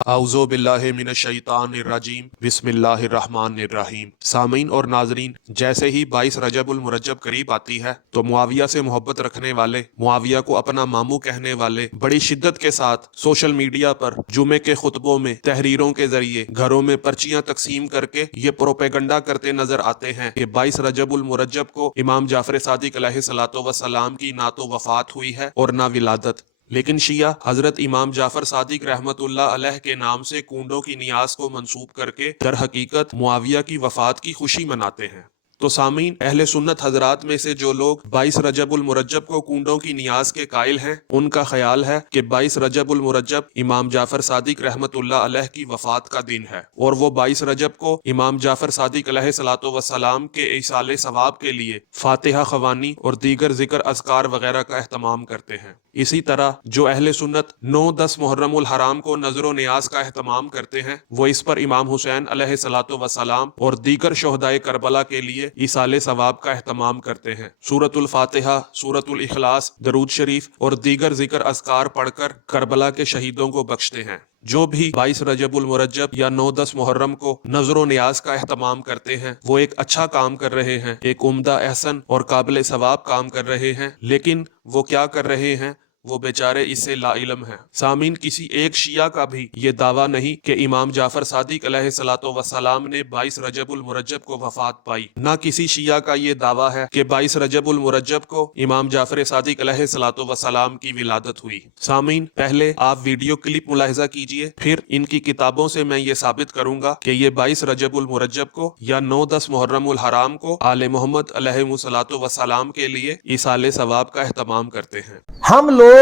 اعوذ باللہ من الشیطان الرجیم بسم اللہ الرحمن الرحیم۔ سامعین اور ناظرین، جیسے ہی 22 رجب المرجب قریب آتی ہے تو معاویہ سے محبت رکھنے والے، معاویہ کو اپنا ماموں کہنے والے بڑی شدت کے ساتھ سوشل میڈیا پر جمعے کے خطبوں میں تحریروں کے ذریعے گھروں میں پرچیاں تقسیم کر کے یہ پروپیگنڈا کرتے نظر آتے ہیں کہ 22 رجب المرجب کو امام جعفر صادق علیہ الصلوۃ والسلام کی نہ تو وفات ہوئی ہے اور نہ ولادت، لیکن شیعہ حضرت امام جعفر صادق رحمت اللہ علیہ کے نام سے کنڈوں کی نیاز کو منسوب کر کے در حقیقت معاویہ کی وفات کی خوشی مناتے ہیں۔ تو سامعین، اہل سنت حضرات میں سے جو لوگ 22 رجب المرجب کو کنڈوں کی نیاز کے قائل ہیں، ان کا خیال ہے کہ 22 رجب المرجب امام جعفر صادق رحمت اللہ علیہ کی وفات کا دن ہے، اور وہ 22 رجب کو امام جعفر صادق علیہ الصلوۃ والسلام کے ایصال ثواب کے لیے فاتحہ خوانی اور دیگر ذکر اذکار وغیرہ کا اہتمام کرتے ہیں۔ اسی طرح جو اہل سنت 9-10 محرم الحرام کو نظر و نیاز کا اہتمام کرتے ہیں، وہ اس پر امام حسین علیہ الصلوۃ والسلام اور دیگر شہدائے کربلا کے لیے ایصال ثواب کا اہتمام کرتے ہیں۔ سورۃ الفاتحہ، سورۃ الاخلاص، درود شریف اور دیگر ذکر اذکار پڑھ کر کربلا کے شہیدوں کو بخشتے ہیں۔ جو بھی 22 رجب المرجب یا 9-10 محرم کو نظر و نیاز کا اہتمام کرتے ہیں، وہ ایک اچھا کام کر رہے ہیں، ایک عمدہ، احسن اور قابل ثواب کام کر رہے ہیں، لیکن وہ کیا کر رہے ہیں؟ وہ بیچارے اس سے لا علم ہیں۔ سامعین، کسی ایک شیعہ کا بھی یہ دعویٰ نہیں کہ امام جعفر صادق علیہ الصلوۃ والسلام نے 22 رجب المرجب کو وفات پائی، نہ کسی شیعہ کا یہ دعویٰ ہے کہ 22 رجب المرجب کو امام جعفر صادق علیہ الصلوۃ والسلام کی ولادت ہوئی۔ سامعین، پہلے آپ ویڈیو کلپ ملاحظہ کیجئے، پھر ان کی کتابوں سے میں یہ ثابت کروں گا کہ یہ 22 رجب المرجب کو یا 9-10 محرم الحرام کو آل محمد علیہ الصلوۃ والسلام کے لیے ایصال ثواب کا اہتمام کرتے ہیں۔ ہم لوگ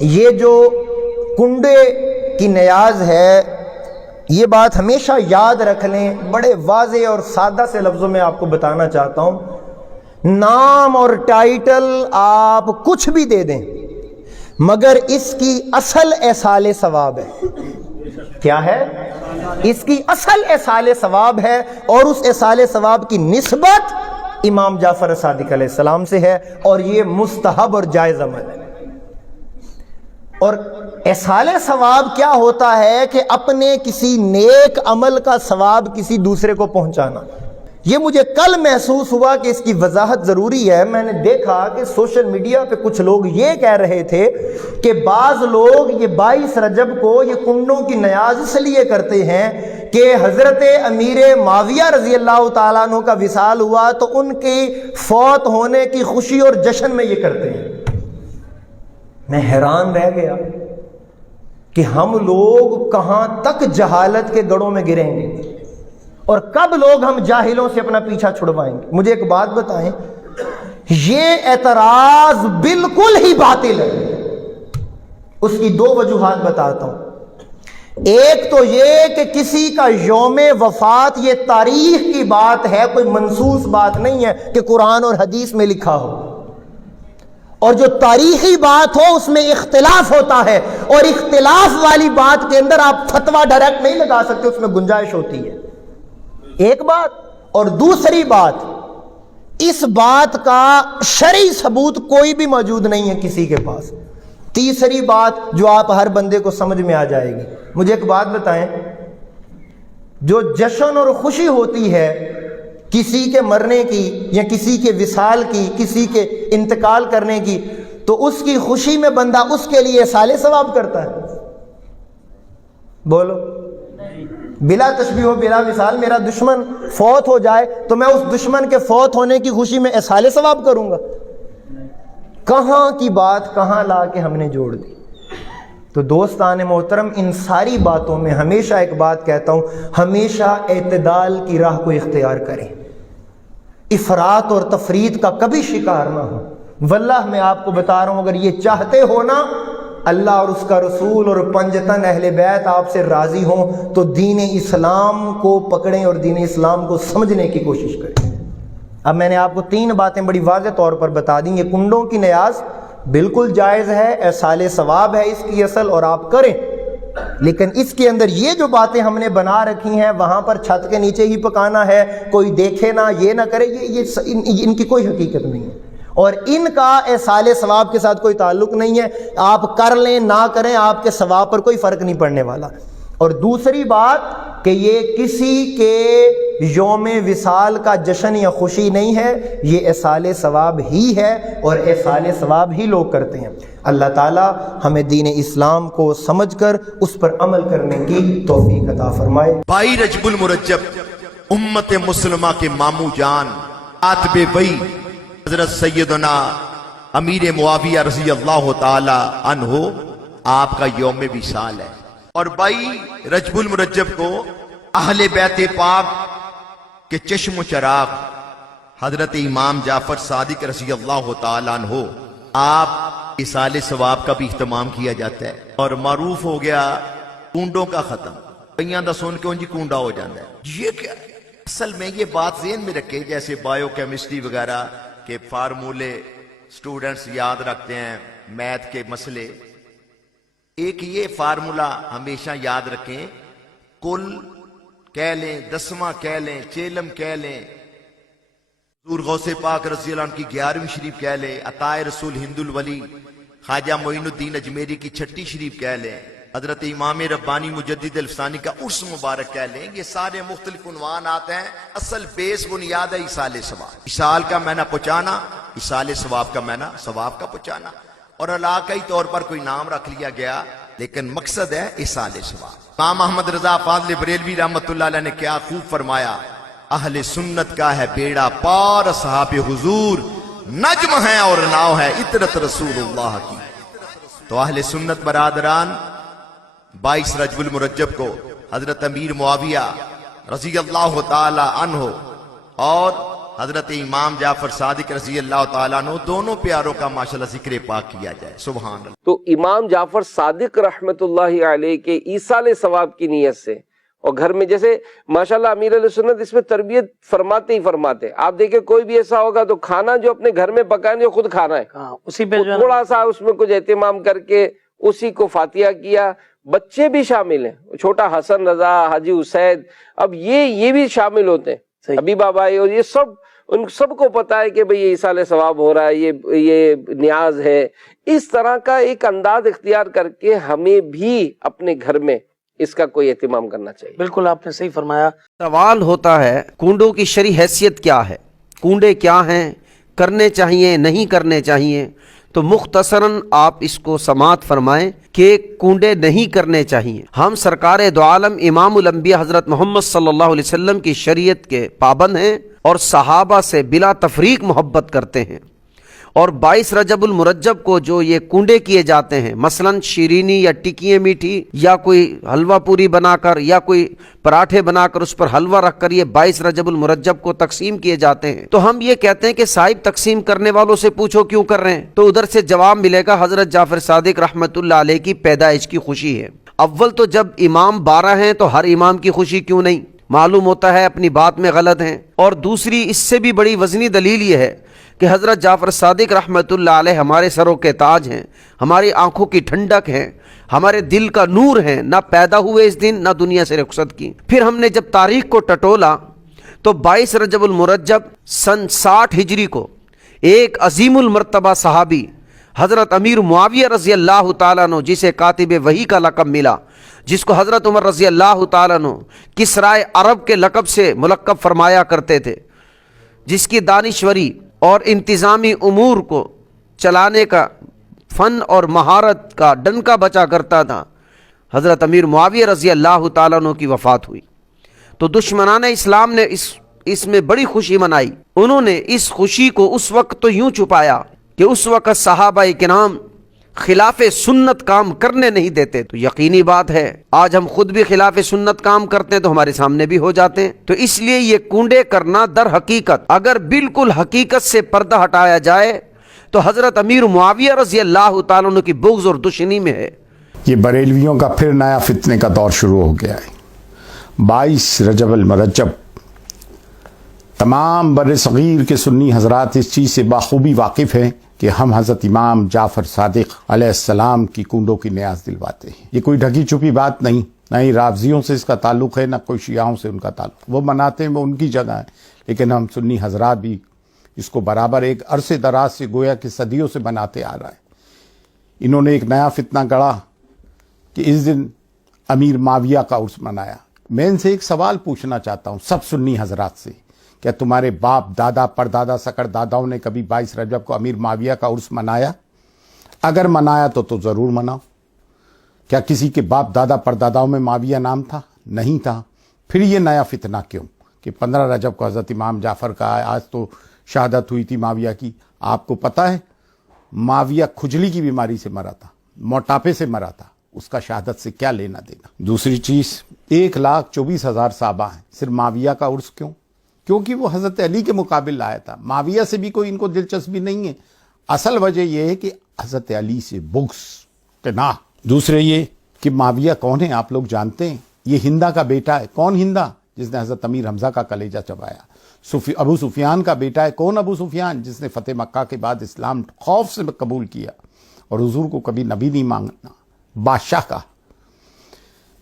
یہ جو کنڈے کی نیاز ہے، یہ بات ہمیشہ یاد رکھ لیں۔ بڑے واضح اور سادہ سے لفظوں میں آپ کو بتانا چاہتا ہوں، نام اور ٹائٹل آپ کچھ بھی دے دیں، مگر اس کی اصل ایصال ثواب ہے۔ کیا ہے؟ اس کی اصل ایصال ثواب ہے، اور اس ایصال ثواب کی نسبت امام جعفر صادق علیہ السلام سے ہے، اور یہ مستحب اور جائز عمل ہے۔ اور ایصال ثواب کیا ہوتا ہے کہ اپنے کسی نیک عمل کا ثواب کسی دوسرے کو پہنچانا۔ یہ مجھے کل محسوس ہوا کہ اس کی وضاحت ضروری ہے۔ میں نے دیکھا کہ سوشل میڈیا پہ کچھ لوگ یہ کہہ رہے تھے کہ بعض لوگ یہ 22 رجب کو یہ کنڈوں کی نیاز اس لیے کرتے ہیں کہ حضرت امیر معاویہ رضی اللہ تعالیٰ عنہ کا وصال ہوا تو ان کی فوت ہونے کی خوشی اور جشن میں یہ کرتے ہیں۔ میں حیران رہ گیا کہ ہم لوگ کہاں تک جہالت کے گڑھوں میں گریں گے، اور کب لوگ ہم جاہلوں سے اپنا پیچھا چھڑوائیں گے۔ مجھے ایک بات بتائیں، یہ اعتراض بالکل ہی باطل ہے۔ اس کی دو وجوہات بتاتا ہوں۔ ایک تو یہ کہ کسی کا یوم وفات یہ تاریخ کی بات ہے، کوئی منصوص بات نہیں ہے کہ قرآن اور حدیث میں لکھا ہو، اور جو تاریخی بات ہو اس میں اختلاف ہوتا ہے، اور اختلاف والی بات کے اندر آپ فتویٰ ڈائریکٹ نہیں لگا سکتے، اس میں گنجائش ہوتی ہے۔ ایک بات، اور دوسری بات، اس بات کا شرعی ثبوت کوئی بھی موجود نہیں ہے کسی کے پاس۔ تیسری بات جو آپ ہر بندے کو سمجھ میں آ جائے گی، مجھے ایک بات بتائیں، جو جشن اور خوشی ہوتی ہے کسی کے مرنے کی یا کسی کے وصال کی، کسی کے انتقال کرنے کی، تو اس کی خوشی میں بندہ اس کے لیے ایصال ثواب کرتا ہے؟ بولو، بلا تشبیہ و بلا مثال، میرا دشمن فوت ہو جائے تو میں اس دشمن کے فوت ہونے کی خوشی میں ایصال ثواب کروں گا؟ کہاں کی بات کہاں لا کے ہم نے جوڑ دی۔ تو دوستان محترم، ان ساری باتوں میں ہمیشہ ایک بات کہتا ہوں، ہمیشہ اعتدال کی راہ کو اختیار کریں، افراط اور تفریط کا کبھی شکار نہ ہو۔ واللہ میں آپ کو بتا رہا ہوں، اگر یہ چاہتے ہو نا اللہ اور اس کا رسول اور پنجتن اہل بیت آپ سے راضی ہوں، تو دین اسلام کو پکڑیں اور دین اسلام کو سمجھنے کی کوشش کریں۔ اب میں نے آپ کو 3 باتیں بڑی واضح طور پر بتا دیں۔ یہ کنڈوں کی نیاز بالکل جائز ہے، ایصال ثواب ہے اس کی اصل، اور آپ کریں، لیکن اس کے اندر یہ جو باتیں ہم نے بنا رکھی ہیں، وہاں پر چھت کے نیچے ہی پکانا ہے، کوئی دیکھے نہ، یہ نہ کرے، یہ ان کی کوئی حقیقت نہیں ہے۔ اور ان کا احصال ثواب کے ساتھ کوئی تعلق نہیں ہے. آپ کر لیں نہ کریں آپ کے ثواب پر کوئی فرق نہیں پڑنے والا. اور دوسری بات کہ یہ کسی کے یوم وصال کا جشن یا خوشی نہیں ہے, یہ احصال ثواب ہی ہے اور احصال ثواب ہی لوگ کرتے ہیں. اللہ تعالی ہمیں دین اسلام کو سمجھ کر اس پر عمل کرنے کی توفیق عطا فرمائے. 22 رجب المرجب امت مسلمہ کے مامو جان کاتب وحی حضرت سیدنا امیر معاویہ رضی اللہ تعالی عنہ آپ کا یوم وصال ہے. اور 22 رجب المرجب کو اہل بیت پاک کے چشم و چراغ حضرت امام جعفر صادق رضی اللہ تعالیٰ عنہ آپ اصال ثواب کا بھی اہتمام کیا جاتا ہے. اور معروف ہو گیا کنڈوں کا ختم. کئیاں دا سن کے جی کنڈا ہو جاتا ہے. یہ کیا ہے؟ اصل میں یہ بات ذہن میں رکھے, جیسے بایو کیمسٹری وغیرہ کے فارمولے سٹوڈنٹس یاد رکھتے ہیں, میتھ کے مسئلے, ایک یہ فارمولا ہمیشہ یاد رکھیں, کل کہہ لیں, دسواں کہہ لیں, چیلم کہہ لیں, حضور غوث پاک رضی اللہ عنہ کی 11ویں شریف کہہ لیں, عطائے رسول ہند الولی خواجہ معین الدین اجمیری کی 6 شریف کہہ لیں, حضرت امام ربانی مجدد الفسانی کا عرس مبارک کہہ لیں. یہ سارے مختلف عنوان آتے ہیں. اصل بیس بنیاد ہے اصال ثواب. اصال کا معنی پہنچانا, اصال ثواب کا معنی ثواب کا پہنچانا. اور علاقائی طور پر کوئی نام رکھ لیا گیا لیکن مقصد ہے اصال ثواب. امام احمد رضا فاضل بریلوی رحمۃ اللہ علیہ نے کیا خوب فرمایا, اہل سنت کا ہے بیڑا پار, اصحاب حضور نجم ہے اور ناؤ ہے اطرت رسول اللہ کی. تو اہل سنت برادران 22 رجب المرجب کو حضرت امیر معاویہ رضی اللہ تعالی عنہ اور حضرت امام جعفر صادق رضی اللہ تعالیٰ عنہ دونوں پیاروں کا ماشاءاللہ ذکر پاک کیا جائے. سبحان اللہ. تو امام جعفر صادق رحمت اللہ علیہ کے ایصال ثواب کی نیت سے, اور گھر میں جیسے ماشاءاللہ امیر علیہ سنت اس میں تربیت فرماتے ہی فرماتے. آپ دیکھیں کوئی بھی ایسا ہوگا تو کھانا جو اپنے گھر میں پکائیں جو خود کھانا ہے, اسی پہ تھوڑا سا اس میں کچھ اہتمام کر کے اسی کو فاتحہ کیا. بچے بھی شامل ہیں, چھوٹا حسن رضا, حاجی حسین, اب یہ بھی شامل ہوتے ہیں, حبیبہ بھائی, اور یہ سب ان سب کو پتا ہے کہ بھئی یہ اصال ثواب ہو رہا ہے, یہ نیاز ہے. اس طرح کا ایک انداز اختیار کر کے ہمیں بھی اپنے گھر میں اس کا کوئی اہتمام کرنا چاہیے. بالکل آپ نے صحیح فرمایا. سوال ہوتا ہے کنڈوں کی شرعی حیثیت کیا ہے, کنڈے کیا ہیں, کرنے چاہیے نہیں کرنے چاہیے. تو مختصراً آپ اس کو سماعت فرمائیں کہ کنڈے نہیں کرنے چاہیے. ہم سرکار دو عالم امام الانبیاء حضرت محمد صلی اللہ علیہ وسلم کی شریعت کے پابند ہیں اور صحابہ سے بلا تفریق محبت کرتے ہیں. اور 22 رجب المرجب کو جو یہ کنڈے کیے جاتے ہیں, مثلا شیرینی یا ٹکیاں میٹھی یا کوئی حلوہ پوری بنا کر یا کوئی پراٹھے بنا کر اس پر حلوہ رکھ کر یہ 22 رجب المرجب کو تقسیم کیے جاتے ہیں, تو ہم یہ کہتے ہیں کہ صاحب تقسیم کرنے والوں سے پوچھو کیوں کر رہے ہیں. تو ادھر سے جواب ملے گا حضرت جعفر صادق رحمت اللہ علیہ کی پیدائش کی خوشی ہے. اول تو جب امام 12 ہیں تو ہر امام کی خوشی کیوں نہیں, معلوم ہوتا ہے اپنی بات میں غلط ہیں. اور دوسری اس سے بھی بڑی وزنی دلیل یہ ہے کہ حضرت جعفر صادق رحمت اللہ علیہ ہمارے سروں کے تاج ہیں, ہماری آنکھوں کی ٹھنڈک ہیں, ہمارے دل کا نور ہیں, نہ پیدا ہوئے اس دن نہ دنیا سے رخصت کی. پھر ہم نے جب تاریخ کو ٹٹولا تو 22 رجب المرجب سن 60 ہجری کو ایک عظیم المرتبہ صحابی حضرت امیر معاویہ رضی اللہ تعالیٰ عنہ, جسے کاتب وحی کا لقب ملا, جس کو حضرت عمر رضی اللہ تعالیٰ عنہ کسرائے عرب کے لقب سے ملقب فرمایا کرتے تھے, جس کی دانشوری اور انتظامی امور کو چلانے کا فن اور مہارت کا ڈنکا بچا کرتا تھا, حضرت امیر معاویہ رضی اللہ تعالیٰ عنہ کی وفات ہوئی. تو دشمنان اسلام نے اس میں بڑی خوشی منائی. انہوں نے اس خوشی کو اس وقت تو یوں چھپایا کہ اس وقت صحابہ کرام خلاف سنت کام کرنے نہیں دیتے. تو یقینی بات ہے آج ہم خود بھی خلاف سنت کام کرتے ہیں تو ہمارے سامنے بھی ہو جاتے ہیں. تو اس لیے یہ کنڈے کرنا در حقیقت اگر بالکل حقیقت سے پردہ ہٹایا جائے تو حضرت امیر معاویہ رضی اللہ تعالیٰ عنہ کی بغض اور دشمنی میں ہے. یہ بریلویوں کا پھر نیا فتنے کا دور شروع ہو گیا ہے. 22 رجب المرجب تمام بر صغیر کے سنی حضرات اس چیز سے بخوبی واقف ہیں کہ ہم حضرت امام جعفر صادق علیہ السلام کی کنڈوں کی نیاز دلواتے ہیں. یہ کوئی ڈھکی چھپی بات نہیں, نہ ہی رافضیوں سے اس کا تعلق ہے, نہ کوئی شیعوں سے ان کا تعلق. وہ مناتے ہیں وہ ان کی جگہ ہے, لیکن ہم سنی حضرات بھی اس کو برابر ایک عرصے دراز سے گویا کہ صدیوں سے بناتے آ رہا ہے. انہوں نے ایک نیا فتنہ گڑھا کہ اس دن امیر معاویہ کا عرس منایا. میں ان سے ایک سوال پوچھنا چاہتا ہوں سب سنی حضرات سے, کیا تمہارے باپ دادا پردادا سکڑ داداؤں نے کبھی 22 رجب کو امیر معاویہ کا عرس منایا؟ اگر منایا تو ضرور مناؤ. کیا کسی کے باپ دادا پرداداؤں میں معاویہ نام تھا؟ نہیں تھا. پھر یہ نیا فتنہ کیوں کہ 15 رجب کو حضرت امام جعفر کا آج تو شہادت ہوئی تھی معاویہ کی. آپ کو پتہ ہے معاویہ کھجلی کی بیماری سے مرا تھا, موٹاپے سے مرا تھا, اس کا شہادت سے کیا لینا دینا. دوسری چیز 1,24,000 صحابہ ہیں, صرف معاویہ کا عرس کیوں؟ کیونکہ وہ حضرت علی کے مقابل آیا تھا. معاویہ سے بھی کوئی ان کو دلچسپی نہیں ہے. اصل وجہ یہ ہے کہ حضرت علی سے بغض قناع. دوسرے یہ کہ معاویہ کون ہے آپ لوگ جانتے ہیں, یہ ہندا کا بیٹا ہے. کون ہندا؟ جس نے حضرت امیر حمزہ کا کلیجہ چبایا. ابو سفیان کا بیٹا ہے. کون ابو سفیان؟ جس نے فتح مکہ کے بعد اسلام خوف سے قبول کیا اور حضور کو کبھی نبی نہیں مانگنا, بادشاہ کا.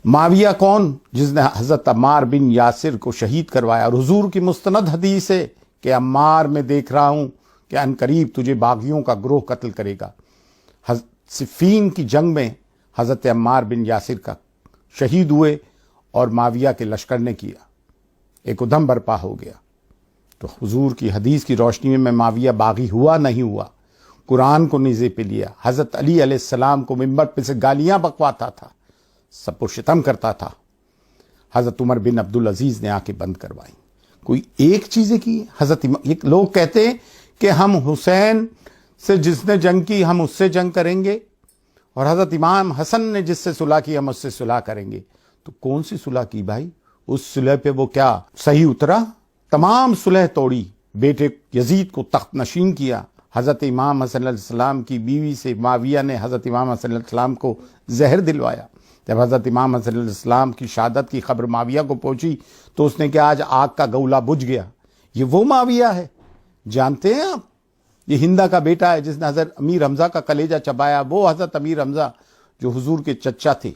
معاویہ کون؟ جس نے حضرت عمار بن یاسر کو شہید کروایا اور حضور کی مستند حدیث ہے کہ عمار میں دیکھ رہا ہوں کہ ان قریب تجھے باغیوں کا گروہ قتل کرے گا. صفین کی جنگ میں حضرت عمار بن یاسر کا شہید ہوئے اور معاویہ کے لشکر نے کیا, ایک ادھم برپا ہو گیا. تو حضور کی حدیث کی روشنی میں معاویہ باغی ہوا نہیں ہوا؟ قرآن کو نیزے پہ لیا, حضرت علی علیہ السلام کو منبر پہ سے گالیاں بکواتا تھا, سب کو شتم کرتا تھا. حضرت عمر بن عبدالعزیز نے آ کے بند کروائی. کوئی ایک چیزیں کی. ایک لوگ کہتے ہیں کہ ہم حسین سے جس نے جنگ کی ہم اس سے جنگ کریں گے, اور حضرت امام حسن نے جس سے صلح کی ہم اس سے صلح کریں گے. تو کون سی صلح کی بھائی؟ اس صلح پہ وہ کیا صحیح اترا؟ تمام صلح توڑی, بیٹے یزید کو تخت نشین کیا. حضرت امام حسن علیہ السلام کی بیوی سے معاویہ نے حضرت امام حسن علیہ السلام کو زہر دلوایا. جب حضرت امام حسن علیہ السلام کی شہادت کی خبر معاویہ کو پہنچی تو اس نے کہا آج آگ کا گولا بجھ گیا. یہ وہ معاویہ ہے جانتے ہیں آپ؟ یہ ہندا کا بیٹا ہے جس نے حضرت امیر حمزہ کا کلیجہ چبایا, وہ حضرت امیر حمزہ جو حضور کے چچا تھے.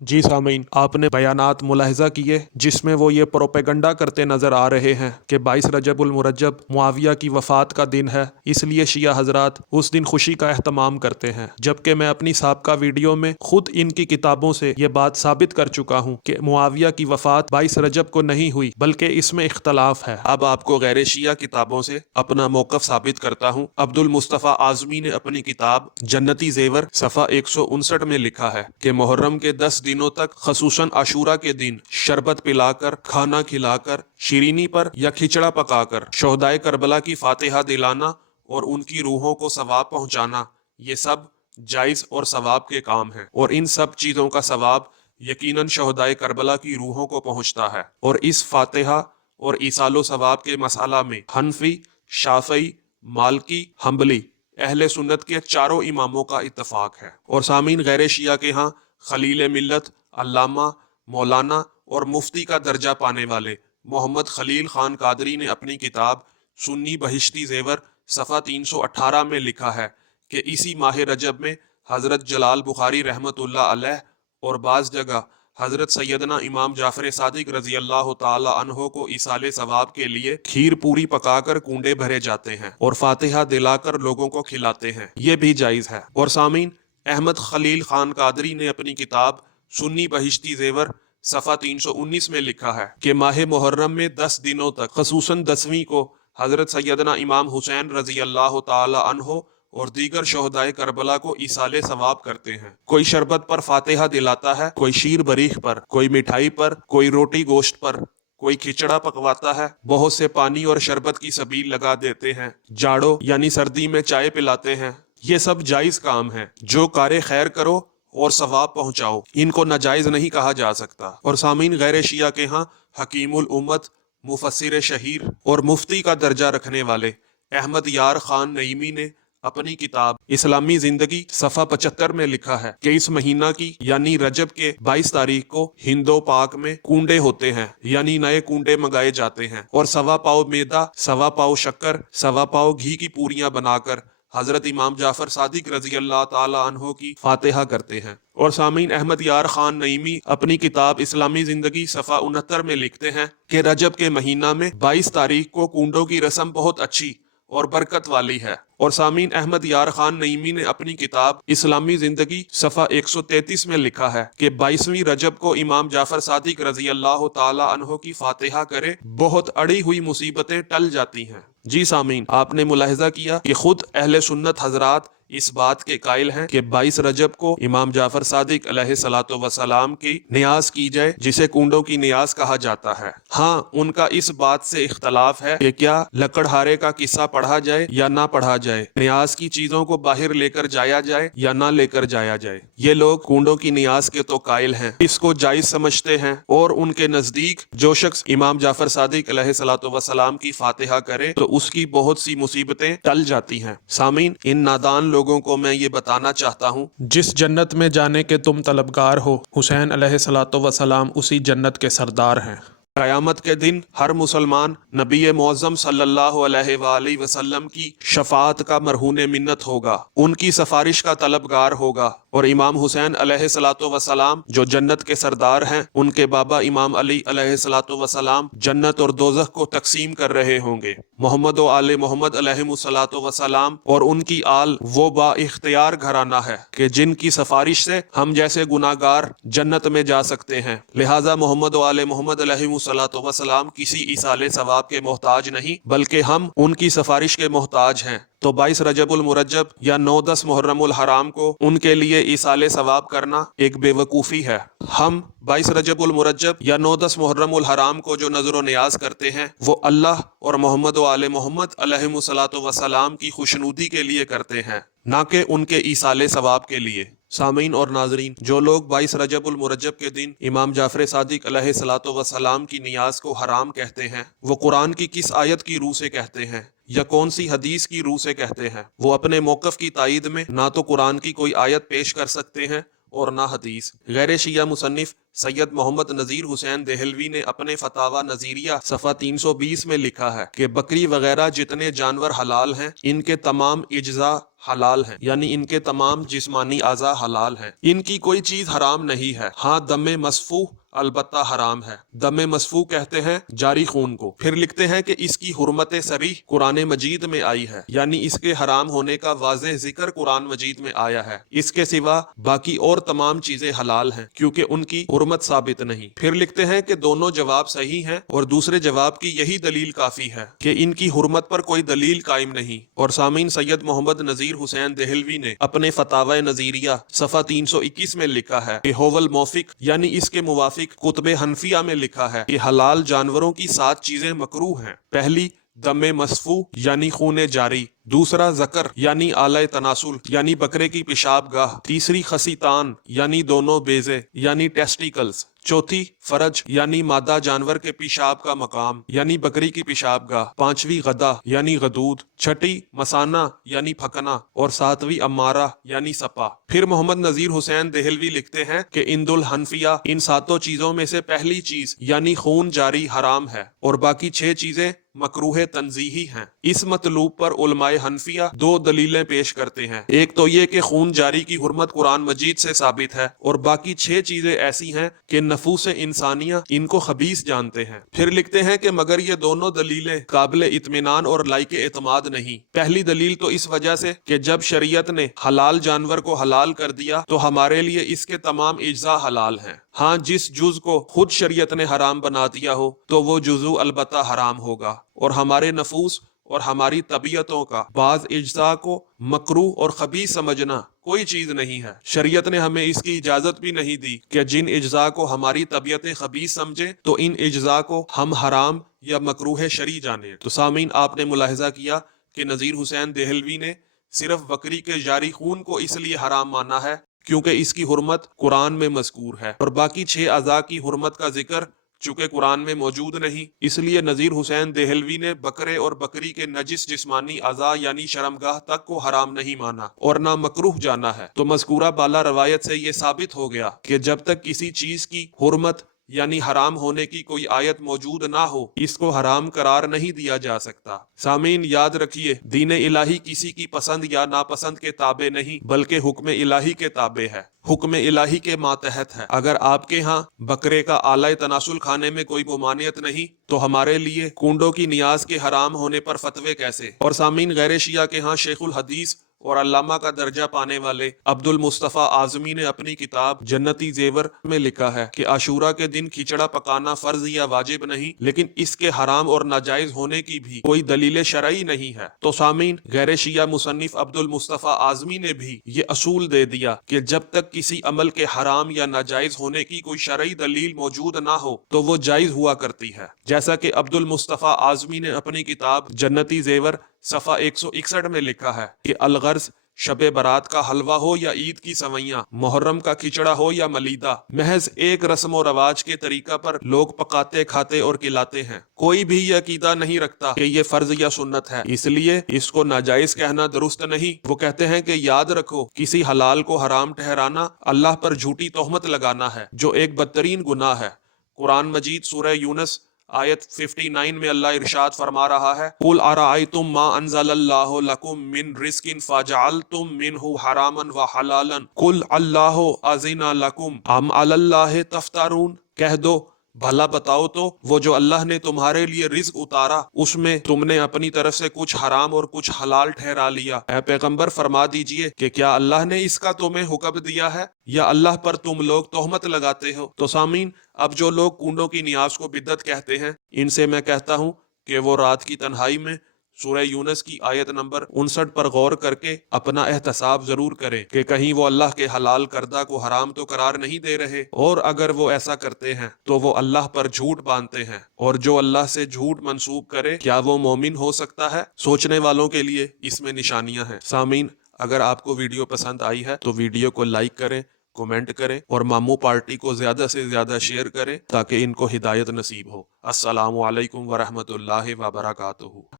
جی سامعین, آپ نے بیانات ملاحظہ کیے جس میں وہ یہ پروپیگنڈا کرتے نظر آ رہے ہیں کہ 22 رجب المرجب معاویہ کی وفات کا دن ہے, اس لیے شیعہ حضرات اس دن خوشی کا اہتمام کرتے ہیں. جبکہ میں اپنی سابقہ ویڈیو میں خود ان کی کتابوں سے یہ بات ثابت کر چکا ہوں کہ معاویہ کی وفات 22 رجب کو نہیں ہوئی بلکہ اس میں اختلاف ہے. اب آپ کو غیر شیعہ کتابوں سے اپنا موقف ثابت کرتا ہوں. عبد المصطفیٰ اعظمی نے اپنی کتاب جنتی زیور صفحہ 159 میں لکھا ہے کہ محرم کے 10 دنوں تک خصوصاً عاشورہ کے دن شربت پلا کر, کھانا کھلا کر, شیرینی پر یا کھچڑا پکا کر شہدائے کربلا کی فاتحہ دلانا اور ان کی روحوں کو ثواب پہنچانا, یہ سب جائز اور ثواب کے کام ہیں. اور ان سب چیزوں کا ثواب یقیناً شہدائے کربلا کی روحوں کو پہنچتا ہے. اور اس فاتحہ اور ایصال و ثواب کے مسئلہ میں حنفی, شافعی, مالکی, حنبلی اہل سنت کے چاروں اماموں کا اتفاق ہے. اور سامعین, غیر شیعہ کے ہاں خلیل ملت, علامہ, مولانا اور مفتی کا درجہ پانے والے محمد خلیل خان قادری نے اپنی کتاب سنی بہشتی زیور صفحہ 318 میں لکھا ہے کہ اسی ماہ رجب میں حضرت جلال بخاری رحمت اللہ علیہ اور بعض جگہ حضرت سیدنا امام جعفر صادق رضی اللہ تعالی عنہ کو ایصال ثواب کے لیے کھیر پوری پکا کر کنڈے بھرے جاتے ہیں اور فاتحہ دلا کر لوگوں کو کھلاتے ہیں, یہ بھی جائز ہے. اور سامعین, احمد خلیل خان قادری نے اپنی کتاب سنی بہشتی زیور صفحہ 319 میں لکھا ہے کہ ماہ محرم میں 10 دنوں تک خصوصاً 10ویں کو حضرت سیدنا امام حسین رضی اللہ تعالی عنہ اور دیگر شہدائے کربلا کو ایصال ثواب کرتے ہیں. کوئی شربت پر فاتحہ دلاتا ہے, کوئی شیر بریخ پر, کوئی مٹھائی پر, کوئی روٹی گوشت پر, کوئی کھچڑا پکواتا ہے, بہت سے پانی اور شربت کی سبیل لگا دیتے ہیں, جاڑو یعنی سردی میں چائے پلاتے ہیں. یہ سب جائز کام ہیں. جو کار خیر کرو اور ثواب پہنچاؤ, ان کو ناجائز نہیں کہا جا سکتا. اور سامعین, غیر شیعہ کے ہاں حکیم الامت, مفسر شہیر اور مفتی کا درجہ رکھنے والے احمد یار خان نعیمی نے اپنی کتاب اسلامی زندگی صفحہ 75 میں لکھا ہے کہ اس مہینہ کی یعنی رجب کے 22 تاریخ کو ہندو پاک میں کنڈے ہوتے ہیں, یعنی نئے کنڈے منگائے جاتے ہیں اور 1.25 پاؤ میدا, 1.25 پاؤ شکر, 1.25 پاؤ گھی کی پوریاں بنا کر حضرت امام جعفر صادق رضی اللہ تعالی عنہ کی فاتحہ کرتے ہیں. اور سامعین, احمد یار خان نعیمی اپنی کتاب اسلامی زندگی صفحہ 69 میں لکھتے ہیں کہ رجب کے مہینہ میں 22 تاریخ کو کنڈوں کی رسم بہت اچھی اور برکت والی ہے۔ اور سامعین، احمد یار خان نعیمی نے اپنی کتاب اسلامی زندگی صفحہ 133 میں لکھا ہے کہ 22ویں رجب کو امام جعفر صادق رضی اللہ تعالی عنہ کی فاتحہ کرے، بہت اڑی ہوئی مصیبتیں ٹل جاتی ہیں۔ جی سامعین، آپ نے ملاحظہ کیا کہ خود اہل سنت حضرات اس بات کے قائل ہیں کہ 22 رجب کو امام جعفر صادق علیہ الصلوۃ والسلام کی نیاز کی جائے، جسے کنڈوں کی نیاز کہا جاتا ہے۔ ہاں، ان کا اس بات سے اختلاف ہے کہ کیا لکڑہارے کا قصہ پڑھا جائے یا نہ پڑھا جائے، نیاز کی چیزوں کو باہر لے کر جایا جائے یا نہ لے کر جایا جائے۔ یہ لوگ کنڈوں کی نیاز کے تو قائل ہیں، اس کو جائز سمجھتے ہیں، اور ان کے نزدیک جو شخص امام جعفر صادق علیہ الصلوۃ والسلام کی فاتحہ کرے تو اس کی بہت سی مصیبتیں ٹل جاتی ہیں۔ سامعین، ان نادان لوگوں کو میں یہ بتانا چاہتا ہوں، جس جنت میں جانے کے تم طلبگار ہو، حسین علیہ الصلوۃ والسلام اسی جنت کے سردار ہیں۔ قیامت کے دن ہر مسلمان نبی معظم صلی اللہ علیہ وآلہ وسلم کی شفاعت کا مرہون منت ہوگا، ان کی سفارش کا طلبگار ہوگا، اور امام حسین علیہ الصلوۃ والسلام جو جنت کے سردار ہیں، ان کے بابا امام علی علیہ الصلوۃ والسلام جنت اور دوزخ کو تقسیم کر رہے ہوں گے۔ محمد و آل محمد علیہ الصلوۃ والسلام اور ان کی آل وہ با اختیار گھرانہ ہے کہ جن کی سفارش سے ہم جیسے گناہگار جنت میں جا سکتے ہیں، لہٰذا محمد و آل محمد علیہ الصلوۃ والسلام کسی ایصال ثواب کے محتاج نہیں، بلکہ ہم ان کی سفارش کے محتاج ہیں۔ تو 22 رجب المرجب یا 9-10 محرم الحرام کو ان کے لیے ایصال ثواب کرنا ایک بے وقوفی ہے۔ ہم 22 رجب المرجب یا 9-10 محرم الحرام کو جو نظر و نیاز کرتے ہیں، وہ اللہ اور محمد و آل محمد علیہ الصلوۃ والسلام کی خوشنودی کے لیے کرتے ہیں، نہ کہ ان کے ایصال ثواب کے لیے۔ سامعین اور ناظرین، جو لوگ 22 رجب المرجب کے دن امام جعفر صادق علیہ الصلوۃ والسلام کی نیاز کو حرام کہتے ہیں، وہ قرآن کی کس آیت کی روح سے کہتے ہیں یا کون سی حدیث کی روح سے کہتے ہیں؟ وہ اپنے موقف کی تائید میں نہ تو قرآن کی کوئی آیت پیش کر سکتے ہیں اور نہ حدیث۔ غیر شیعہ مصنف سید محمد نذیر حسین دہلوی نے اپنے فتاوی نظیریہ صفحہ 320 میں لکھا ہے کہ بکری وغیرہ جتنے جانور حلال ہیں، ان کے تمام اجزاء حلال ہیں، یعنی ان کے تمام جسمانی اعضاء حلال ہیں، ان کی کوئی چیز حرام نہیں ہے۔ ہاں، دم مسفوح البتہ حرام ہے۔ دم مسفوح کہتے ہیں جاری خون کو۔ پھر لکھتے ہیں کہ اس کی حرمت صریح قرآن مجید میں آئی ہے، یعنی اس کے حرام ہونے کا واضح ذکر قرآن مجید میں آیا ہے۔ اس کے سوا باقی اور تمام چیزیں حلال ہیں، کیونکہ ان کی حرمت ثابت نہیں۔ پھر لکھتے ہیں کہ دونوں جواب صحیح ہیں، اور دوسرے جواب کی یہی دلیل کافی ہے کہ ان کی حرمت پر کوئی دلیل قائم نہیں۔ اور سامعین، سید محمد نذیر حسین دہلوی نے اپنے فتاوی نظیریہ صفحہ 321 میں لکھا ہے کہ ہوول موافق، یعنی اس کے موافق کتب حنفیہ میں لکھا ہے کہ حلال جانوروں کی 7 چیزیں مکروہ ہیں۔ پہلی، دم مسفوح یعنی خون جاری۔ دوسرا، ذکر یعنی آلہ تناسل یعنی بکرے کی پیشاب گاہ۔ تیسری، خصیتان یعنی دونوں بیضے یعنی ٹیسٹیکلز۔ چوتھی، فرج یعنی مادہ جانور کے پیشاب کا مقام یعنی بکری کی پیشاب گاہ۔ پانچویں، غدہ یعنی غدود۔ چھٹی، مسانہ یعنی پھکنا، اور ساتویں، امارہ یعنی سپا۔ پھر محمد نذیر حسین دہلوی لکھتے ہیں کہ عند الحنفیہ ان 7 چیزوں میں سے پہلی چیز یعنی خون جاری حرام ہے، اور باقی 6 چیزیں مکروہ تنزیہی ہیں۔ اس مطلوب پر علماء حنفیہ 2 دلیلیں پیش کرتے ہیں۔ ایک تو یہ کہ خون جاری کی حرمت قرآن مجید سے ثابت ہے، اور باقی 6 چیزیں ایسی ہیں کہ نفوس انسانیہ ان کو خبیث جانتے ہیں۔ پھر لکھتے ہیں کہ مگر یہ دونوں دلیلیں قابل اطمینان اور لائق اعتماد نہیں۔ پہلی دلیل تو اس وجہ سے کہ جب شریعت نے حلال جانور کو حلال کر دیا تو ہمارے لیے اس کے تمام اجزاء حلال ہیں۔ ہاں، جس جز کو خود شریعت نے حرام بنا دیا ہو تو وہ جزو البتہ حرام ہوگا، اور ہمارے نفوس اور ہماری طبیعتوں کا بعض اجزاء کو مکروہ اور خبیث سمجھنا کوئی چیز نہیں ہے۔ شریعت نے ہمیں اس کی اجازت بھی نہیں دی کہ جن اجزاء کو ہماری طبیعتیں خبیث سمجھے تو ان اجزاء کو ہم حرام یا مکروہ شرعی جانیں۔ تو سامعین، آپ نے ملاحظہ کیا کہ نذیر حسین دہلوی نے صرف بکری کے جاری خون کو اس لیے حرام مانا ہے کیونکہ اس کی حرمت قرآن میں مذکور ہے، اور باقی 6 اعضاء کی حرمت کا ذکر چونکہ قرآن میں موجود نہیں، اس لیے نذیر حسین دہلوی نے بکرے اور بکری کے نجس جسمانی اعضاء یعنی شرمگاہ تک کو حرام نہیں مانا اور نہ مکروہ جانا ہے۔ تو مذکورہ بالا روایت سے یہ ثابت ہو گیا کہ جب تک کسی چیز کی حرمت یعنی حرام ہونے کی کوئی آیت موجود نہ ہو، اس کو حرام قرار نہیں دیا جا سکتا۔ سامعین یاد رکھیے، دین الہی کسی کی پسند یا ناپسند کے تابع نہیں بلکہ حکم الہی کے تابع ہے، حکم الہی کے ماتحت ہے۔ اگر آپ کے ہاں بکرے کا اعلی تناسل کھانے میں کوئی ممانعت نہیں تو ہمارے لیے کنڈوں کی نیاز کے حرام ہونے پر فتوے کیسے؟ اور سامعین غیر شیعہ کے ہاں شیخ الحدیث اور علامہ کا درجہ پانے والے عبد المصطفیٰ اعظمی نے اپنی کتاب جنتی زیور میں لکھا ہے کہ عاشورہ کے دن کھچڑا پکانا فرض یا واجب نہیں، لیکن اس کے حرام اور ناجائز ہونے کی بھی کوئی دلیل شرعی نہیں ہے۔ تو سامعین غیر شیعہ مصنف عبد المصطفیٰ اعظمی نے بھی یہ اصول دے دیا کہ جب تک کسی عمل کے حرام یا ناجائز ہونے کی کوئی شرعی دلیل موجود نہ ہو تو وہ جائز ہوا کرتی ہے، جیسا کہ عبد المصطفیٰ اعظمی نے اپنی کتاب جنتی زیور صفحہ 161 میں لکھا ہے کہ الغرض شب برات کا حلوہ ہو یا عید کی سوئیاں، محرم کا کھچڑا ہو یا ملیدہ، محض ایک رسم و رواج کے طریقہ پر لوگ پکاتے کھاتے اور کھلاتے ہیں۔ کوئی بھی یہ عقیدہ نہیں رکھتا کہ یہ فرض یا سنت ہے، اس لیے اس کو ناجائز کہنا درست نہیں۔ وہ کہتے ہیں کہ یاد رکھو، کسی حلال کو حرام ٹھہرانا اللہ پر جھوٹی تہمت لگانا ہے، جو ایک بدترین گناہ ہے۔ قرآن مجید سورہ یونس آیت 59 میں اللہ ارشاد فرما رہا ہے، قُلْ أَرَأَيْتُمْ مَا أَنزَلَ اللَّهُ لَكُم مِّن رِزْقٍ فَجَعَلْتُم مِّنْهُ حَرَامًا وَحَلَالًا قُلْ اللَّهُ أَذِنَ لَكُمْ أَمْ عَلَى اللَّهِ تَفْتَرُونَ۔ کہہ دو بھلا بتاؤ تو وہ جو اللہ نے تمہارے لیے رزق اتارا اس میں تم نے اپنی طرف سے کچھ حرام اور کچھ حلال ٹھہرا لیا۔ اے پیغمبر فرما دیجئے کہ کیا اللہ نے اس کا تمہیں حکم دیا ہے یا اللہ پر تم لوگ تہمت لگاتے ہو؟ تو سامعین اب جو لوگ کنڈوں کی نیاز کو بدعت کہتے ہیں ان سے میں کہتا ہوں کہ وہ رات کی تنہائی میں سورہ یونس کی آیت نمبر 59 پر غور کر کے اپنا احتساب ضرور کریں کہ کہیں وہ اللہ کے حلال کردہ کو حرام تو قرار نہیں دے رہے، اور اگر وہ ایسا کرتے ہیں تو وہ اللہ پر جھوٹ باندھتے ہیں، اور جو اللہ سے جھوٹ منسوب کرے کیا وہ مومن ہو سکتا ہے؟ سوچنے والوں کے لیے اس میں نشانیاں ہیں۔ سامعین اگر آپ کو ویڈیو پسند آئی ہے تو ویڈیو کو لائک کریں، کومنٹ کریں اور ماموں پارٹی کو زیادہ سے زیادہ شیئر کریں تاکہ ان کو ہدایت نصیب ہو۔ السلام علیکم ورحمۃ اللہ وبرکاتہ۔